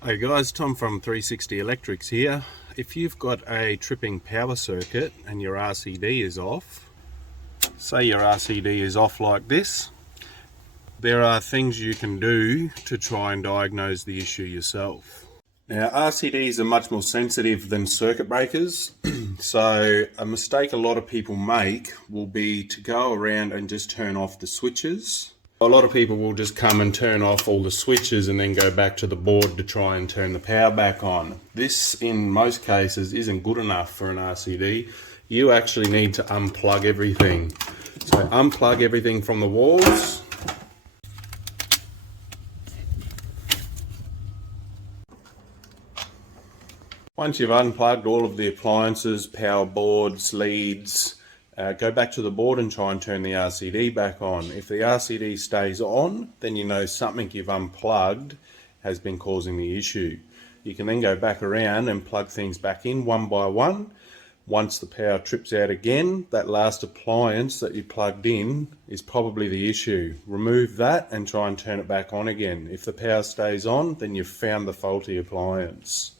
Hey guys, Tom from 360 Electrics here. If you've got a tripping power circuit and your RCD is off, say your RCD is off like this, there are things you can do to try and diagnose the issue yourself. Now, RCDs are much more sensitive than circuit breakers, so a mistake a lot of people make will be to go around and just turn off the switches. A lot of people will just come and turn off all the switches and then go back to the board to try and turn the power back on. This, in most cases, isn't good enough for an RCD. You actually need to unplug everything. So unplug everything from the walls. Once you've unplugged all of the appliances, power boards, leads, go back to the board and try and turn the RCD back on. If the RCD stays on, then you know something you've unplugged has been causing the issue. You can then go back around and plug things back in one by one. Once the power trips out again, that last appliance that you plugged in is probably the issue. Remove that and try and turn it back on again. If the power stays on, then you've found the faulty appliance.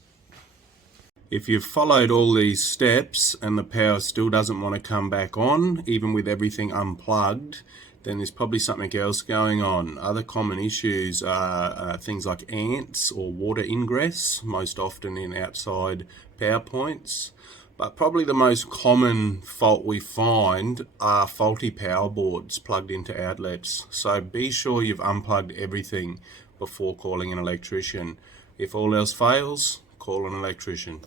If you've followed all these steps and the power still doesn't want to come back on, even with everything unplugged, then there's probably something else going on. Other common issues are things like ants or water ingress, most often in outside power points. But probably the most common fault we find are faulty power boards plugged into outlets. So be sure you've unplugged everything before calling an electrician. If all else fails, call an electrician.